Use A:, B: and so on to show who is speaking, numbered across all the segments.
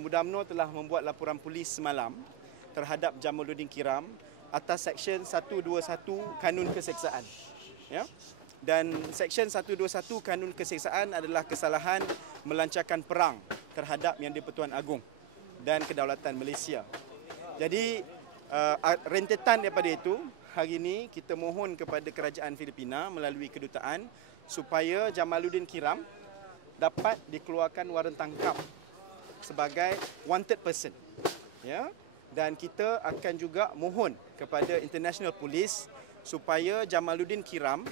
A: Muda UMNO telah membuat laporan polis semalam terhadap Jamaluddin Kiram atas Seksyen 121 Kanun Keseksaan. Ya. Dan Seksyen 121 Kanun Keseksaan adalah kesalahan melancarkan perang terhadap Yang di-Pertuan Agong dan kedaulatan Malaysia. Jadi uh, rentetan daripada itu, hari ini kita mohon kepada kerajaan Filipina melalui kedutaan supaya Jamaluddin Kiram dapat dikeluarkan waran tangkap sebagai wanted person. Ya. Dan kita akan juga mohon kepada International Police supaya Jamaluddin Kiram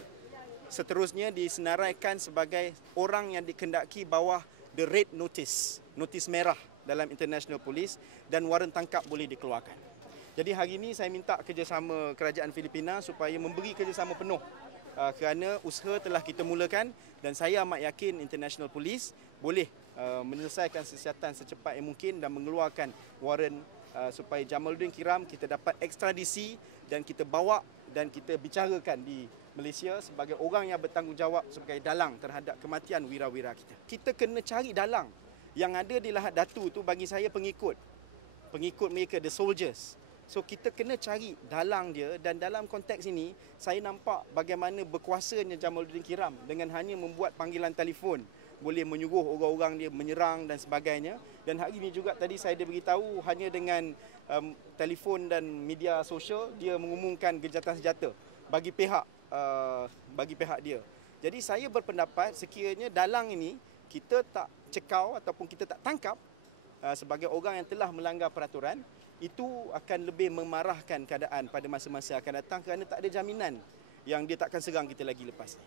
A: seterusnya disenaraikan sebagai orang yang dikendaki bawah the red notice, notis merah dalam International Police dan waran tangkap boleh dikeluarkan. Jadi hari ini saya minta kerjasama kerajaan Filipina supaya memberi kerjasama penuh uh, kerana usaha telah kita mulakan dan saya amat yakin International Police boleh uh, menyelesaikan siasatan secepat yang mungkin dan mengeluarkan waran uh, supaya Jamaluddin Kiram kita dapat ekstradisi dan kita bawa dan kita bicarakan di Malaysia sebagai orang yang bertanggungjawab sebagai dalang terhadap kematian wira-wira kita. Kita kena cari dalang yang ada di Lahad Datu tu bagi saya pengikut. Pengikut mereka, the soldiers. So kita kena cari dalang dia dan dalam konteks ini saya nampak bagaimana berkuasanya Jamaluddin Kiram dengan hanya membuat panggilan telefon boleh menyuruh orang-orang dia menyerang dan sebagainya dan hari ini juga tadi saya diberitahu hanya dengan um, telefon dan media sosial dia mengumumkan gejatan senjata bagi pihak uh, bagi pihak dia. Jadi saya berpendapat sekiranya dalang ini kita tak cekau ataupun kita tak tangkap sebagai orang yang telah melanggar peraturan itu akan lebih memarahkan keadaan pada masa-masa akan datang kerana tak ada jaminan yang dia takkan serang kita lagi lepas ni.